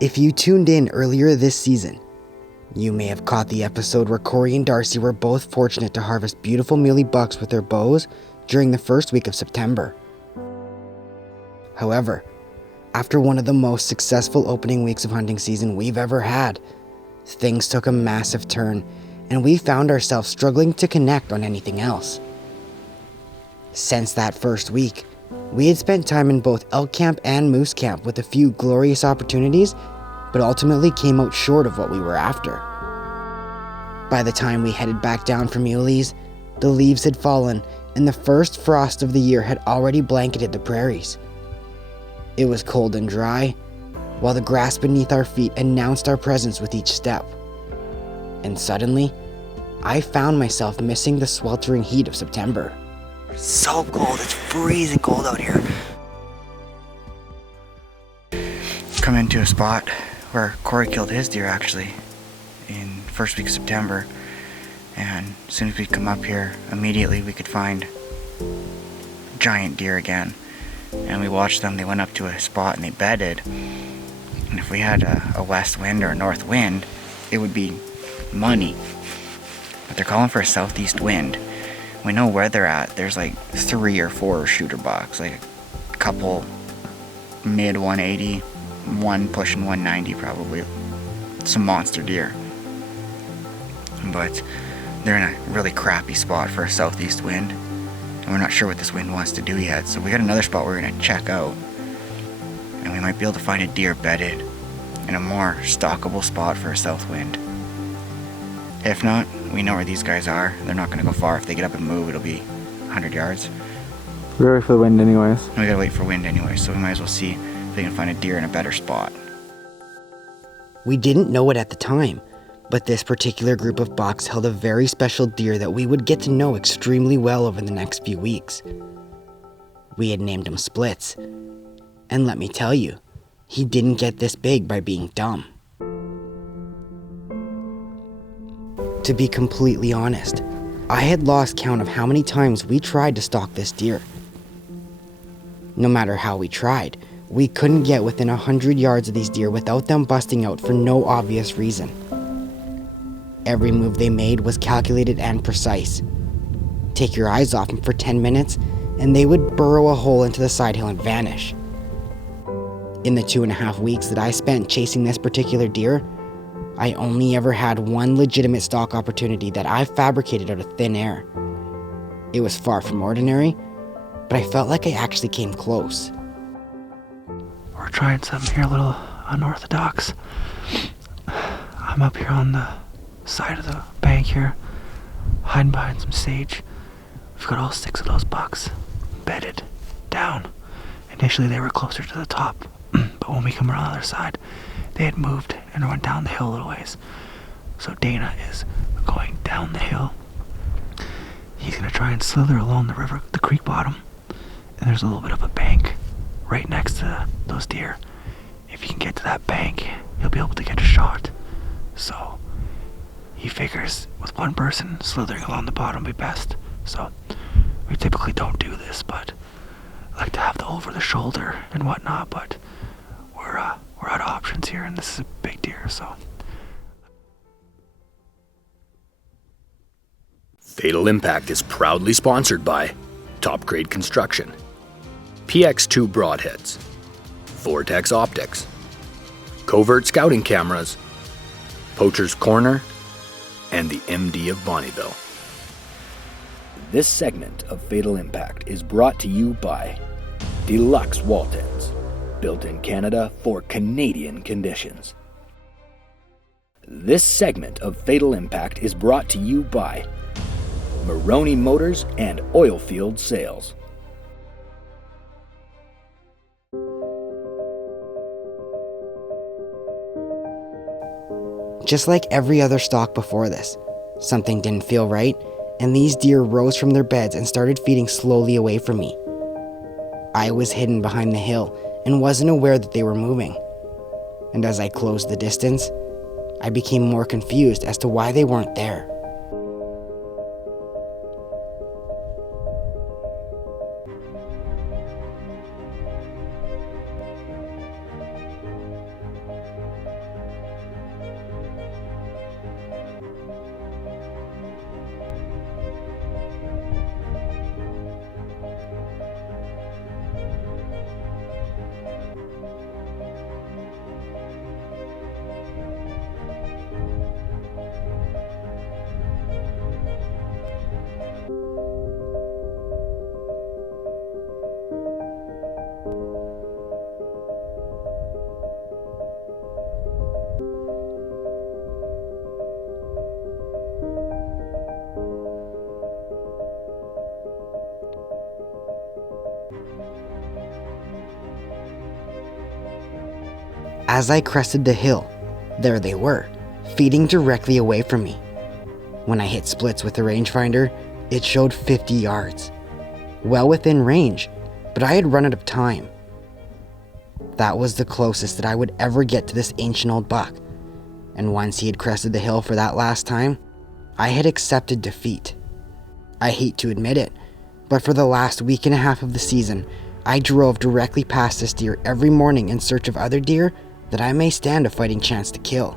If you tuned in earlier this season, you may have caught the episode where Corey and Darcy were both fortunate to harvest beautiful muley bucks with their bows during the first week of September. However, after one of the most successful opening weeks of hunting season we've ever had, things took a massive turn and we found ourselves struggling to connect on anything else. Since that first week, we had spent time in both elk camp and moose camp with a few glorious opportunities, but ultimately came out short of what we were after. By the time we headed back down for muleys, the leaves had fallen and the first frost of the year had already blanketed the prairies. It was cold and dry, while the grass beneath our feet announced our presence with each step. And suddenly, I found myself missing the sweltering heat of September. So cold, it's freezing cold out here. Come into a spot where Corey killed his deer actually in first week of September, and as soon as we come up here, immediately we could find giant deer again. And we watched them, they went up to a spot and they bedded, and if we had a west wind or a north wind, it would be money. But they're calling for a southeast wind. We know where they're at. There's like 3 or 4 shooter bucks, like a couple mid 180, one pushing 190 probably. Some monster deer. But they're in a really crappy spot for a southeast wind, and we're not sure what this wind wants to do yet. So we got another spot we're gonna check out, and we might be able to find a deer bedded in a more stalkable spot for a south wind. If not, we know where these guys are. They're not gonna go far. If they get up and move, it'll be 100 yards. We gotta wait for the wind anyways. And we gotta wait for wind anyway, so we might as well see if we can find a deer in a better spot. We didn't know it at the time, but this particular group of bucks held a very special deer that we would get to know extremely well over the next few weeks. We had named him Splits, and let me tell you, he didn't get this big by being dumb. To be completely honest, I had lost count of how many times we tried to stalk this deer. No matter how we tried, we couldn't get within 100 yards of these deer without them busting out for no obvious reason. Every move they made was calculated and precise. Take your eyes off them for 10 minutes, and they would burrow a hole into the side hill and vanish. In the 2.5 weeks that I spent chasing this particular deer, I only ever had one legitimate stalk opportunity that I fabricated out of thin air. It was far from ordinary, but I felt like I actually came close. We're trying something here a little unorthodox. I'm up here on the side of the bank here, hiding behind some sage. We've got all 6 of those bucks bedded down. Initially they were closer to the top, but when we come around the other side, they had moved and went down the hill a little ways. So Dana is going down the hill. He's gonna try and slither along the river, the creek bottom, and there's a little bit of a bank right next to those deer. If he can get to that bank, he'll be able to get a shot. So he figures with one person slithering along the bottom would be best. So we typically don't do this, but I like to have the over the shoulder and whatnot, but we're out of options here, and this is a big deer, so. Fatal Impact is proudly sponsored by Top Grade Construction, PX2 Broadheads, Vortex Optics, Covert Scouting Cameras, Poacher's Corner, and the MD of Bonneville. This segment of Fatal Impact is brought to you by Deluxe Waltons, built in Canada for Canadian conditions. This segment of Fatal Impact is brought to you by Maroney Motors and Oilfield Sales. Just like every other stalk before this, something didn't feel right, and these deer rose from their beds and started feeding slowly away from me. I was hidden behind the hill and wasn't aware that they were moving. And as I closed the distance, I became more confused as to why they weren't there. As I crested the hill, there they were, feeding directly away from me. When I hit splits with the rangefinder, it showed 50 yards. Well within range, but I had run out of time. That was the closest that I would ever get to this ancient old buck, and once he had crested the hill for that last time, I had accepted defeat. I hate to admit it, but for the last week and a half of the season, I drove directly past this deer every morning in search of other deer that I may stand a fighting chance to kill.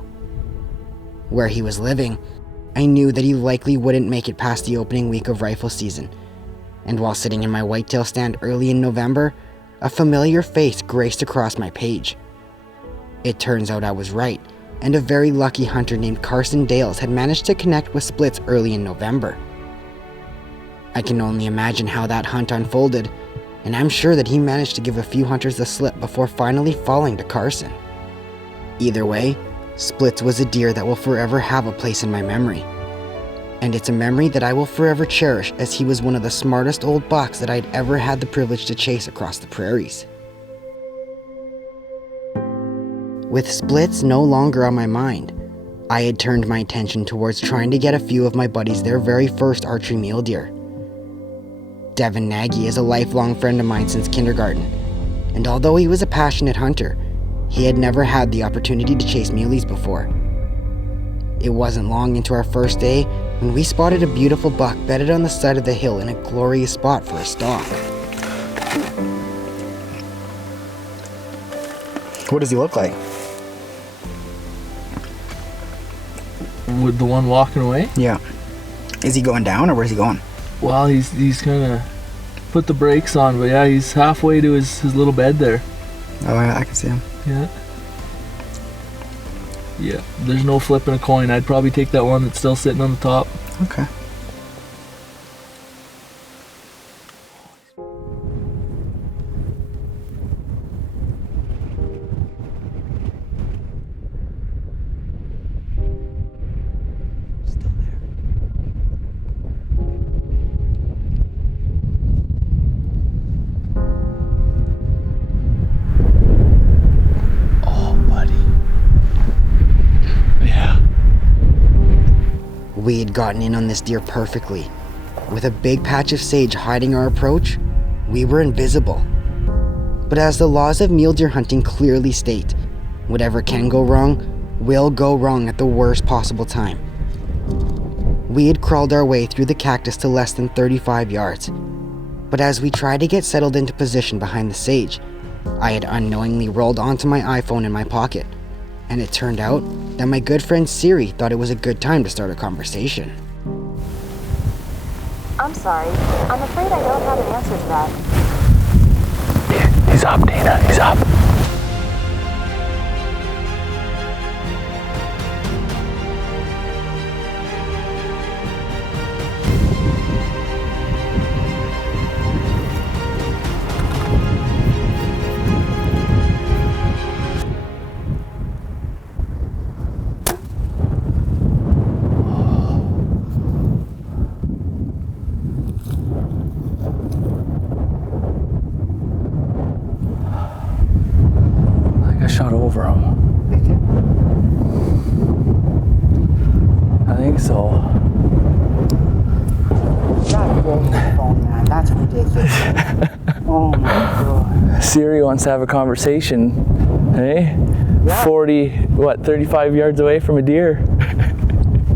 Where he was living, I knew that he likely wouldn't make it past the opening week of rifle season, and while sitting in my whitetail stand early in November, a familiar face graced across my page. It turns out I was right, and a very lucky hunter named Carson Dales had managed to connect with splits early in November. I can only imagine how that hunt unfolded, and I'm sure that he managed to give a few hunters the slip before finally falling to Carson. Either way, Splits was a deer that will forever have a place in my memory. And it's a memory that I will forever cherish, as he was one of the smartest old bucks that I'd ever had the privilege to chase across the prairies. With Splits no longer on my mind, I had turned my attention towards trying to get a few of my buddies their very first archery mule deer. Devin Nagy is a lifelong friend of mine since kindergarten, and although he was a passionate hunter, he had never had the opportunity to chase muleys before. It wasn't long into our first day when we spotted a beautiful buck bedded on the side of the hill in a glorious spot for a stalk. What does he look like? With the one walking away? Yeah. Is he going down or where's he going? Well, he's kind of put the brakes on, but yeah, he's halfway to his little bed there. Oh, I can see him. Yeah. Yeah, there's no flipping a coin. I'd probably take that one that's still sitting on the top. Okay. We had gotten in on this deer perfectly. With a big patch of sage hiding our approach, we were invisible. But as the laws of mule deer hunting clearly state, whatever can go wrong will go wrong at the worst possible time. We had crawled our way through the cactus to less than 35 yards. But as we tried to get settled into position behind the sage, I had unknowingly rolled onto my iPhone in my pocket. And it turned out that my good friend Siri thought it was a good time to start a conversation. I'm sorry. I'm afraid I don't have an answer to that. He's up, Dana. He's up. Shot over him. I think so. God, phone, man. That's ridiculous. Oh my god. Siri wants to have a conversation. Hey? Yeah. 35 yards away from a deer.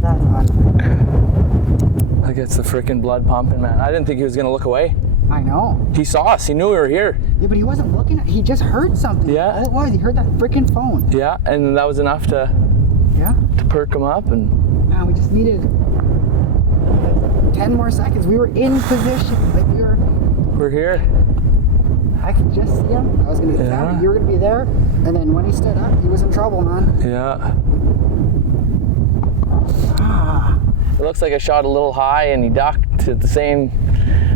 That's unreal. Like, it's the freaking blood pumping, man. I didn't think he was gonna look away. I know. He saw us. He knew we were here. Yeah, but he wasn't looking at. He just heard something. Yeah. All it was, he heard that freaking phone. Yeah, and that was enough to perk him up. And Man, we just needed 10 more seconds. We were in position. Like we're here. I could just see him. I was gonna get down. You were gonna be there. And then when he stood up, he was in trouble, man. Yeah. It looks like I shot a little high and he ducked at the same.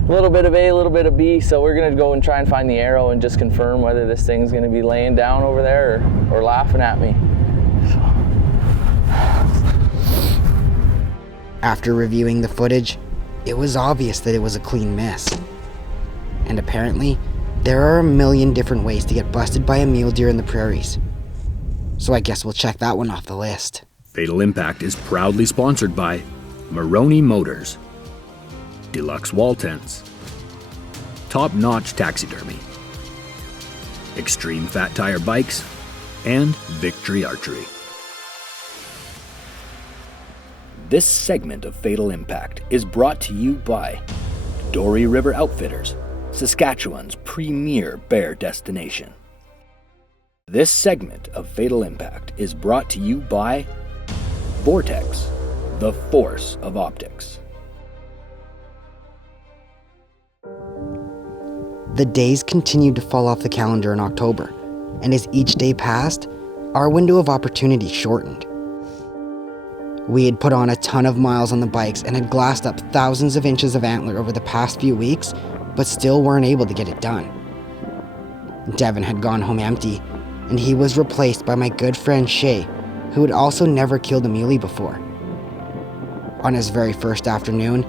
A little bit of A, a little bit of B, so we're gonna go and try and find the arrow and just confirm whether this thing's gonna be laying down over there or laughing at me. After reviewing the footage, it was obvious that it was a clean miss. And apparently, there are a million different ways to get busted by a mule deer in the prairies. so I guess we'll check that one off the list. Fatal Impact is proudly sponsored by Maroney Motors, Deluxe Wall Tents, Top Notch Taxidermy, Extreme Fat Tire Bikes, and Victory Archery. This segment of Fatal Impact is brought to you by Dory River Outfitters, Saskatchewan's premier bear destination. This segment of Fatal Impact is brought to you by Vortex, the force of optics. The days continued to fall off the calendar in October, and as each day passed, our window of opportunity shortened. We had put on a ton of miles on the bikes and had glassed up thousands of inches of antler over the past few weeks, but still weren't able to get it done. Devin had gone home empty, and he was replaced by my good friend Shay, who had also never killed a muley before. On his very first afternoon,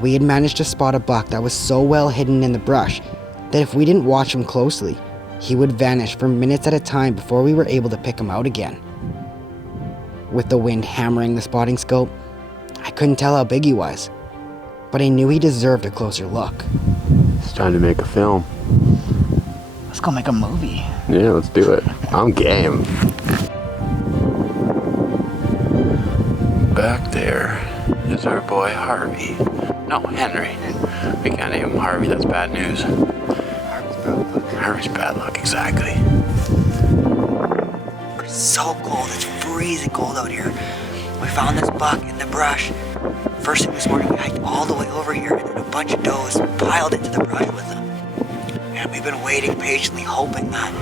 we had managed to spot a buck that was so well hidden in the brush that if we didn't watch him closely, he would vanish for minutes at a time before we were able to pick him out again. With the wind hammering the spotting scope, I couldn't tell how big he was, but I knew he deserved a closer look. It's time to make a film. Let's go make a movie. Yeah, let's do it. I'm game. Back there is our boy Harvey. No, Henry. We can't name him Harvey, that's bad news. Harvey's bad luck, exactly. It's so cold, it's freezing cold out here. We found this buck in the brush. First thing this morning, we hiked all the way over here, and then a bunch of does piled into the brush with him. And we've been waiting patiently, hoping that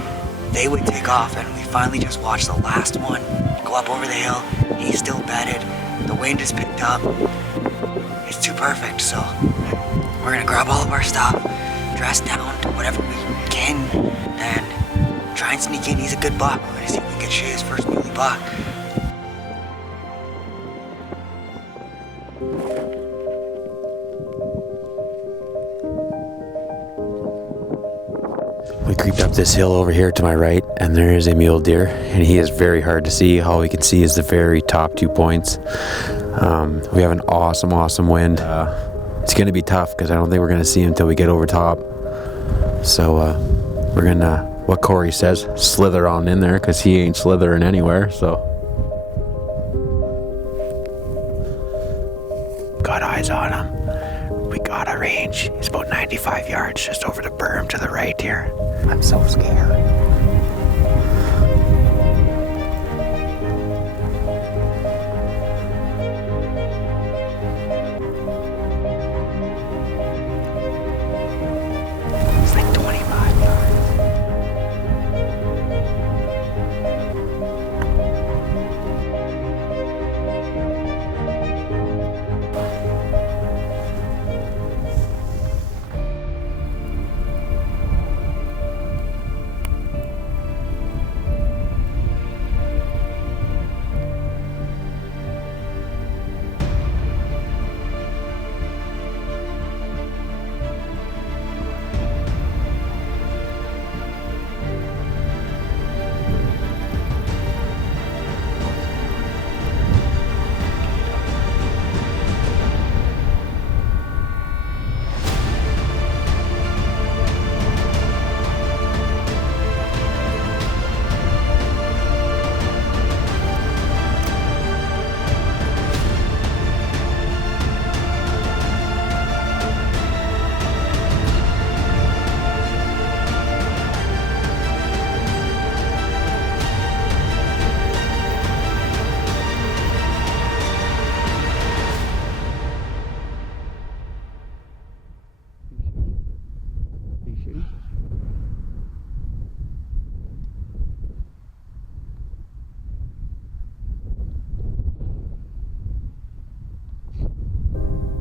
they would take off, and we finally just watched the last one go up over the hill. He's still bedded. The wind has picked up. It's too perfect, so we're gonna grab all of our stuff, dress down to whatever we can, and try and sneak in. He's a good buck. We're gonna see if we can get Shay's first muley buck. We creeped up this hill over here to my right, and there is a mule deer, and he is very hard to see. All we can see is the very top 2 points. We have an awesome wind. It's going to be tough because I don't think we're going to see him until we get over top. So we're going to, what Corey says, slither on in there because he ain't slithering anywhere. So got eyes on him. We got a range. He's about 95 yards just over the berm to the right here. I'm so scared. It's like 25 yards.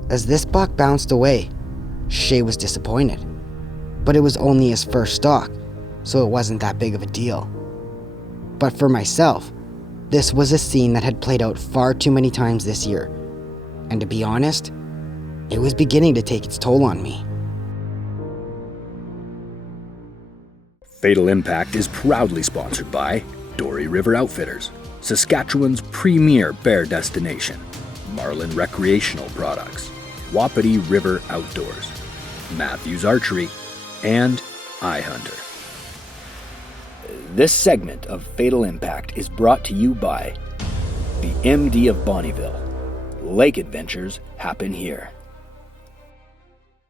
As this buck bounced away, Shay was disappointed. But it was only his first stalk, so it wasn't that big of a deal. But for myself, this was a scene that had played out far too many times this year. And to be honest, it was beginning to take its toll on me. Fatal Impact is proudly sponsored by Dory River Outfitters, Saskatchewan's premier bear destination, Marlin Recreational Products, Wapiti River Outdoors, Matthews Archery, and iHunter. This segment of Fatal Impact is brought to you by the MD of Bonnyville. Lake adventures happen here.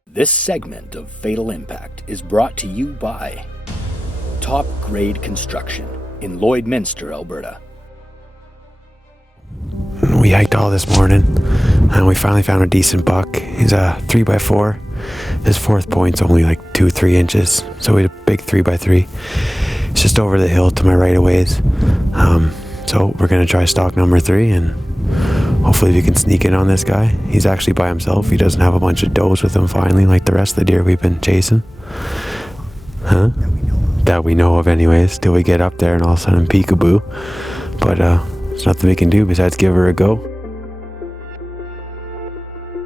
This segment of Fatal Impact is brought to you by Top Grade Construction in Lloydminster, Alberta. We hiked all this morning, and we finally found a decent buck. He's a 3x4. His fourth point's only like 2-3 inches, so we had a big 3x3. It's just over the hill to my right of ways. So we're gonna try stock number 3, and hopefully we can sneak in on this guy. He's actually by himself. He doesn't have a bunch of does with him finally, like the rest of the deer we've been chasing. Huh? That we know of anyways, till we get up there and all of a sudden peekaboo. But there's nothing we can do besides give her a go.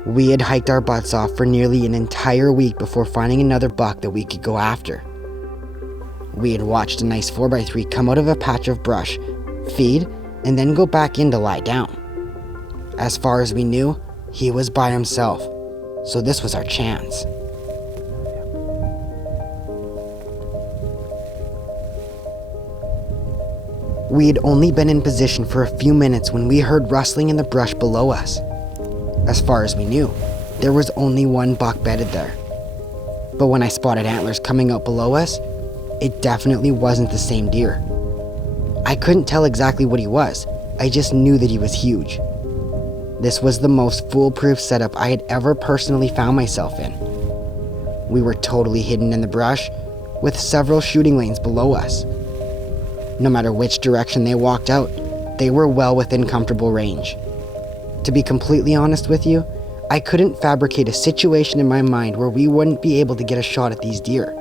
We had hiked our butts off for nearly an entire week before finding another buck that we could go after. We had watched a nice 4x3 come out of a patch of brush, feed, and then go back in to lie down. As far as we knew, he was by himself, so this was our chance. We had only been in position for a few minutes when we heard rustling in the brush below us. As far as we knew, there was only one buck bedded there. But when I spotted antlers coming out below us, it definitely wasn't the same deer. I couldn't tell exactly what he was, I just knew that he was huge. This was the most foolproof setup I had ever personally found myself in. We were totally hidden in the brush, with several shooting lanes below us. No matter which direction they walked out, they were well within comfortable range. To be completely honest with you, I couldn't fabricate a situation in my mind where we wouldn't be able to get a shot at these deer.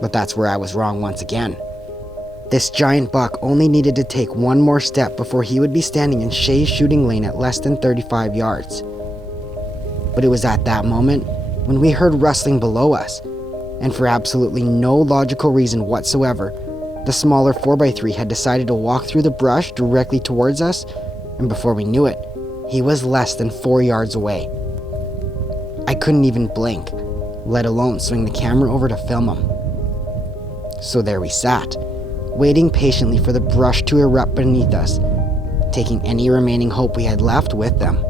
But that's where I was wrong once again. This giant buck only needed to take one more step before he would be standing in Shay's shooting lane at less than 35 yards. But it was at that moment when we heard rustling below us, and for absolutely no logical reason whatsoever, the smaller 4x3 had decided to walk through the brush directly towards us, and before we knew it, he was less than 4 yards away. I couldn't even blink, let alone swing the camera over to film him. So there we sat, waiting patiently for the brush to erupt beneath us, taking any remaining hope we had left with them.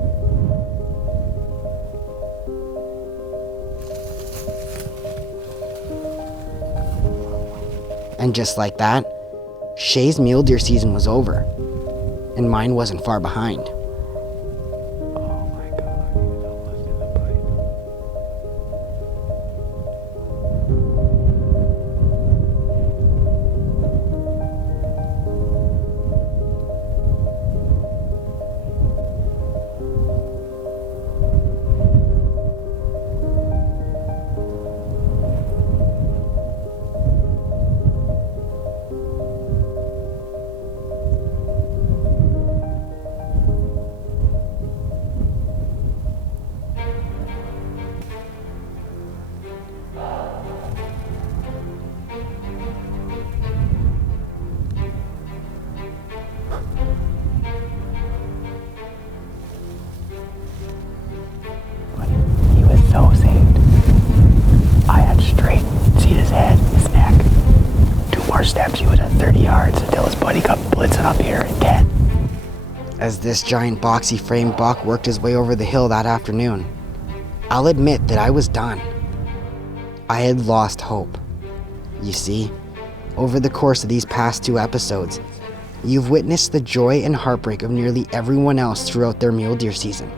And just like that, Shay's mule deer season was over, and mine wasn't far behind. So saved. I had straight, see his head, his neck. 2 more steps, he was at 30 yards until his buddy got blitzing up here at 10. As this giant boxy frame buck worked his way over the hill that afternoon, I'll admit that I was done. I had lost hope. You see, over the course of these past 2 episodes, you've witnessed the joy and heartbreak of nearly everyone else throughout their mule deer season.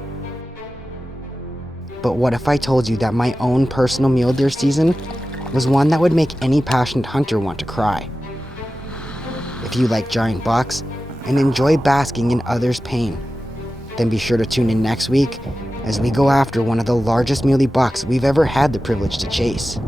But what if I told you that my own personal mule deer season was one that would make any passionate hunter want to cry? If you like giant bucks and enjoy basking in others' pain, then be sure to tune in next week as we go after one of the largest muley bucks we've ever had the privilege to chase.